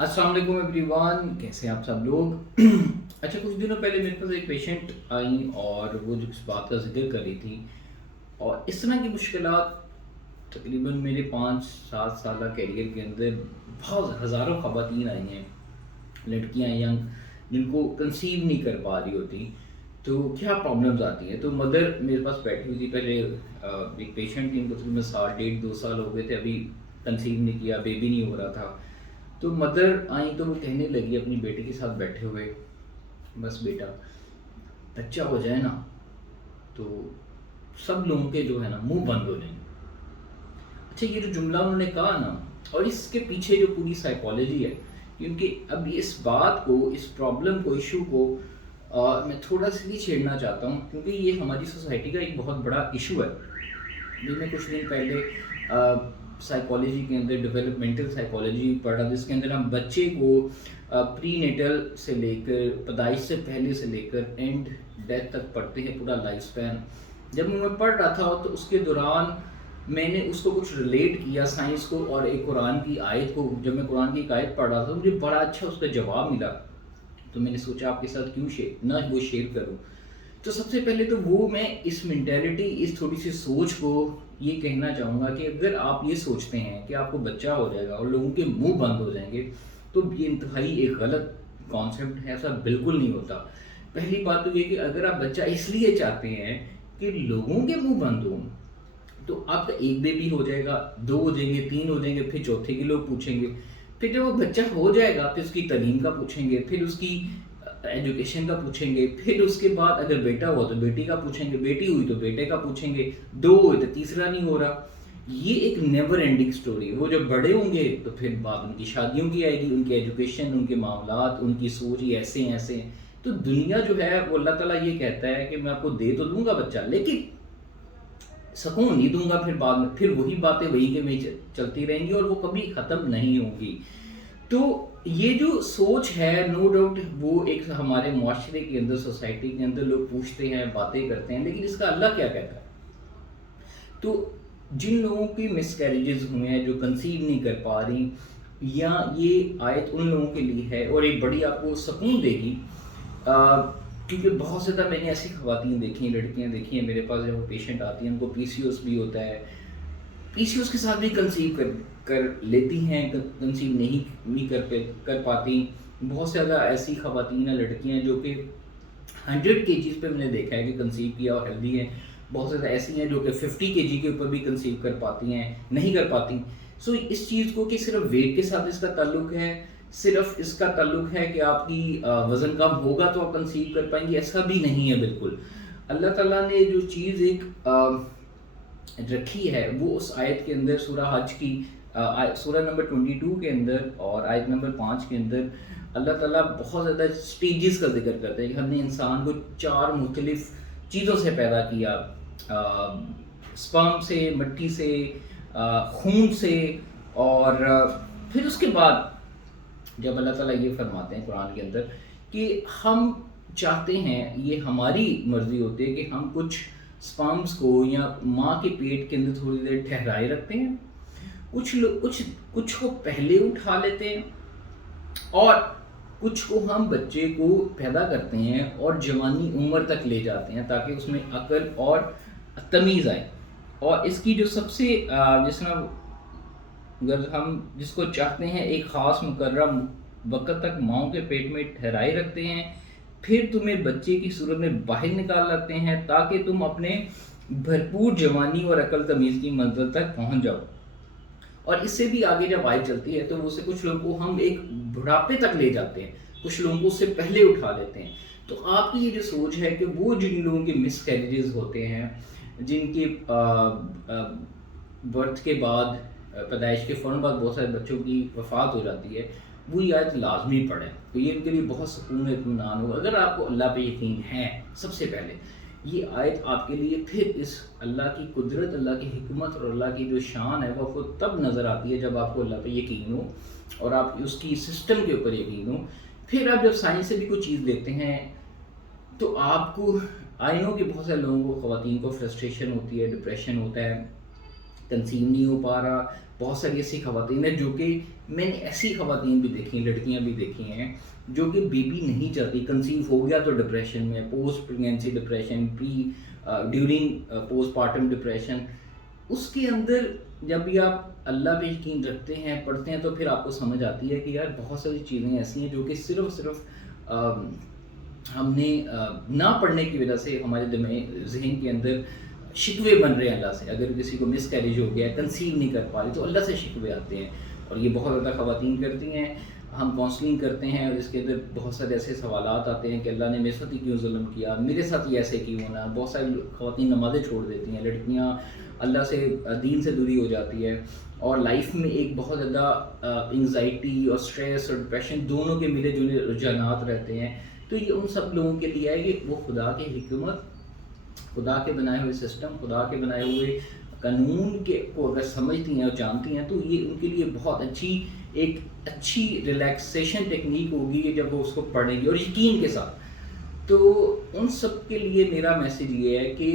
अस्सलाम वालेकुम एवरीवन, कैसे हैं आप सब लोग। अच्छा, कुछ दिनों पहले मेरे पास एक पेशेंट आई और वो जो इस बात का जिक्र कर रही थी, और इस तरह की मुश्किलात तकरीबन मेरे 5-7 साल कैरियर के अंदर बहुत हज़ारों ख़वातीन आई हैं, लड़कियां यंग, जिनको कंसीव नहीं कर पा रही होती। तो क्या प्रॉब्लम्स आती हैं। तो मदर मेरे पास बैठी हुई थी पहले। एक पेशेंट थी, इनको तकरीबन साल 1.5-2 साल हो गए थे, अभी कंसीव नहीं किया, बेबी नहीं हो रहा था। तो मदर आई तो वो कहने लगी अपनी बेटी के साथ बैठे हुए, बस बेटा बच्चा हो जाए ना तो सब लोगों के जो है ना मुंह बंद हो जाएंगे। अच्छा, ये जो जुमला उन्होंने कहा ना, और इसके पीछे जो पूरी साइकोलॉजी है, क्योंकि अब इस बात को, इस प्रॉब्लम को, इशू को मैं थोड़ा सा ही छेड़ना चाहता हूँ, क्योंकि ये हमारी सोसाइटी का एक बहुत बड़ा इशू है। अभी मैं कुछ दिन पहले साइकोलॉजी के अंदर डेवलपमेंटल साइकोलॉजी पढ़ा, जिसके अंदर हम बच्चे को प्री नेटल से लेकर, पैदाइश से पहले से लेकर एंड डेथ तक पढ़ते हैं, पूरा लाइफ स्पैन। जब मैं पढ़ रहा था तो उसके दौरान मैंने उसको कुछ रिलेट किया साइंस को और एक कुरान की आयत को। जब मैं कुरान की एक आयत पढ़ रहा था, मुझे बड़ा अच्छा उसका जवाब मिला, तो मैंने सोचा आपके साथ क्यों वो शेयर करूं। तो सबसे पहले तो वो मैं इस मेंटेलिटी, इस थोड़ी सी सोच को ये कहना चाहूँगा कि अगर आप ये सोचते हैं कि आपको बच्चा हो जाएगा और लोगों के मुंह बंद हो जाएंगे, तो ये इंतहाई एक गलत कॉन्सेप्ट है। ऐसा बिल्कुल नहीं होता। पहली बात तो ये कि अगर आप बच्चा इसलिए चाहते हैं कि लोगों के मुंह बंद हों, तो आपका एक बेबी हो जाएगा, 2 हो जाएंगे, 3 हो जाएंगे, फिर चौथे के लोग पूछेंगे। फिर जब वो बच्चा हो जाएगा, फिर उसकी तालीम का पूछेंगे, फिर उसकी एजुकेशन का पूछेंगे, फिर उसके बाद अगर बेटा हुआ तो बेटी का पूछेंगे, बेटी हुई तो बेटे का पूछेंगे, 2 हुए तो तीसरा नहीं हो रहा। ये एक नेवर एंडिंग स्टोरी है। वो जब बड़े होंगे तो फिर बात उनकी शादियों की आएगी, उनकी एजुकेशन, उनके मामलात, उनकी सोच ही ऐसे ऐसे हैं। तो दुनिया जो है वो, अल्लाह ताला ये कहता है कि मैं आपको दे तो दूंगा बच्चा, लेकिन सुकून नहीं दूंगा। फिर बाद में फिर वही बातें वही के वही चलती रहेंगी और वो कभी ख़त्म नहीं होंगी। तो ये जो सोच है, नो डाउट वो एक हमारे माशरे के अंदर, सोसाइटी के अंदर लोग पूछते हैं, बातें करते हैं, लेकिन इसका अल्लाह क्या कहता है। तो जिन लोगों की मिसकैरेजेस हुए हैं, जो कंसीव नहीं कर पा रही, या ये आयत उन लोगों के लिए है और एक बड़ी आपको सुकून देगी। क्योंकि बहुत ज़्यादा मैंने ऐसी खवातीन देखी हैं, लड़कियां देखी हैं मेरे पास, जब वो पेशेंट आती हैं, उनको पीसीओएस भी होता है, पीसीओएस के साथ भी कंसीव कर लेती हैं, कंसीव नहीं कर पाती। बहुत ज़्यादा ऐसी खवातीन हैं, लड़कियां जो कि 100 केजीज पे मैंने देखा है कि कंसीव किया और हेल्दी हैं। बहुत ज़्यादा ऐसी हैं जो कि 50 केजी के ऊपर भी कंसीव कर पाती हैं, नहीं कर पाती। सो इस चीज़ को कि सिर्फ वेट के साथ इसका ताल्लुक है, सिर्फ इसका ताल्लुक है कि आपकी वज़न कम होगा तो आप कंसीव कर पाएंगे, ऐसा भी नहीं है बिल्कुल। अल्लाह ताला ने जो चीज़ एक रखी है, वो उस आयत के अंदर, सूरह हज की सूरह नंबर 22 के अंदर और आयत नंबर 5 के अंदर अल्लाह ताला बहुत ज़्यादा स्टेजेस का जिक्र करते हैं कि हमने इंसान को 4 मुख्तलिफ चीज़ों से पैदा किया, स्पर्म से, मिट्टी से, खून से, और फिर उसके बाद जब अल्लाह ताला ये फरमाते हैं कुरान के अंदर कि हम चाहते हैं, ये हमारी मर्ज़ी होती है कि हम कुछ स्पर्म्स को या माँ के पेट के अंदर थोड़ी देर ठहराए रखते हैं, कुछ लोग कुछ को पहले उठा लेते हैं, और कुछ को हम बच्चे को पैदा करते हैं और जवानी उम्र तक ले जाते हैं, ताकि उसमें अकल और तमीज़ आए। और इसकी जो सबसे जिस तरह, अगर हम जिसको चाहते हैं एक ख़ास मुकर्रम वक़्त तक माँ के पेट में ठहराए रखते हैं, फिर तुम्हें बच्चे की सूरत में बाहर निकाल लाते हैं ताकि तुम अपने भरपूर जवानी और अकल तमीज़ की मंजिल तक पहुँच जाओ। और इससे भी आगे जब आयत चलती है तो उससे कुछ लोगों को हम एक बुढ़ापे तक ले जाते हैं, कुछ लोगों को उससे पहले उठा लेते हैं। तो आपकी ये जो सोच है कि वो जिन लोगों के मिसकैरेजेस होते हैं, जिनके बर्थ के बाद, पैदाइश के फ़ौरन बाद बहुत सारे बच्चों की वफ़ात हो जाती है, वो ये आयत लाजमी पढ़ें, तो ये उनके लिए बहुत सुकून और इत्मीनान होगा। अगर आपको अल्लाह पे यकीन है, सबसे पहले ये आयत आपके लिए फिर इस अल्लाह की कुदरत, अल्लाह की हिकमत और अल्लाह की जो शान है वो आपको तब नज़र आती है जब आपको अल्लाह पे यकीन हो और आप उसकी सिस्टम के ऊपर यकीन हो। फिर आप जब साइंस से भी कोई चीज़ देखते हैं तो आपको, आई नो कि बहुत सारे लोगों को, ख़वातीन को फ्रस्ट्रेशन होती है, डिप्रेशन होता है, کنسیو نہیں ہو پا رہا. بہت ساری ایسی خواتین ہیں جو کہ میں نے ایسی خواتین بھی دیکھی ہیں, لڑکیاں بھی دیکھی ہیں جو کہ بیبی نہیں چاہتی, کنسیو ہو گیا تو ڈپریشن میں, post pregnancy depression, during postpartum depression. اس کے اندر جب بھی آپ اللہ پہ یقین رکھتے ہیں, پڑھتے ہیں, تو پھر آپ کو سمجھ آتی ہے کہ یار بہت ساری چیزیں ایسی ہیں جو کہ صرف ہم نے نہ پڑھنے کی وجہ سے ہمارے ذہن کے اندر شکوے بن رہے ہیں اللہ سے. اگر کسی کو مس کیریج ہو گیا ہے, کنسیو نہیں کر پا رہی, تو اللہ سے شکوے آتے ہیں, اور یہ بہت زیادہ خواتین کرتی ہیں. ہم کاؤنسلنگ کرتے ہیں اور اس کے اندر بہت سارے ایسے سوالات آتے ہیں کہ اللہ نے میرے ساتھ ہی کیوں ظلم کیا, میرے ساتھ یہ ایسے کیوں ہونا. بہت ساری خواتین نمازیں چھوڑ دیتی ہیں, لڑکیاں اللہ سے دین سے دوری ہو جاتی ہے, اور لائف میں ایک بہت زیادہ انگزائٹی اور اسٹریس اور ڈپریشن دونوں کے ملے جلے رجحانات رہتے ہیں. تو یہ ان سب لوگوں کے لیے ہے کہ وہ خدا کی حکمت, خدا کے بنائے ہوئے سسٹم, خدا کے بنائے ہوئے قانون کے کو اگر سمجھتی ہیں اور جانتی ہیں, تو یہ ان کے لیے بہت ایک اچھی ریلیکسیشن ٹیکنیک ہوگی جب وہ اس کو پڑھیں گی اور یقین کے ساتھ. تو ان سب کے لیے میرا میسیج یہ ہے کہ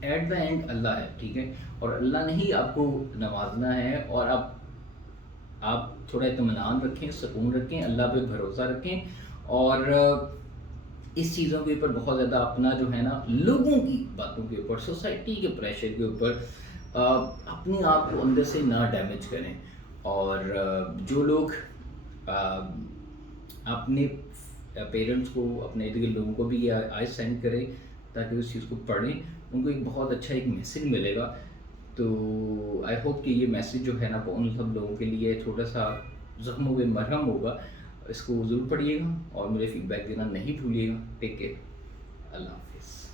ایٹ دا اینڈ اللہ ہے, ٹھیک ہے, اور اللہ نے ہی آپ کو نوازنا ہے, اور آپ تھوڑا اطمینان رکھیں, سکون رکھیں, اللہ پہ بھروسہ رکھیں, اور اس چیزوں کے اوپر بہت زیادہ اپنا جو ہے نا, لوگوں کی باتوں کے اوپر, سوسائٹی کے پریشر کے اوپر اپنے آپ کو اندر سے نہ ڈیمیج کریں. اور جو لوگ اپنے پیرنٹس کو, اپنے ارد گرد لوگوں کو بھی یہ آئے سینڈ کریں تاکہ اس چیز کو پڑھیں, ان کو ایک بہت اچھا ایک میسیج ملے گا. تو آئی ہوپ کہ یہ میسیج جو ہے نا ان سب لوگوں کے لیے تھوڑا سا زخموں پہ مرہم ہوگا. اس کو ضرور پڑھیے گا اور مجھے فیڈ بیک دینا نہیں بھولیے گا. ٹیک کیئر, اللہ حافظ.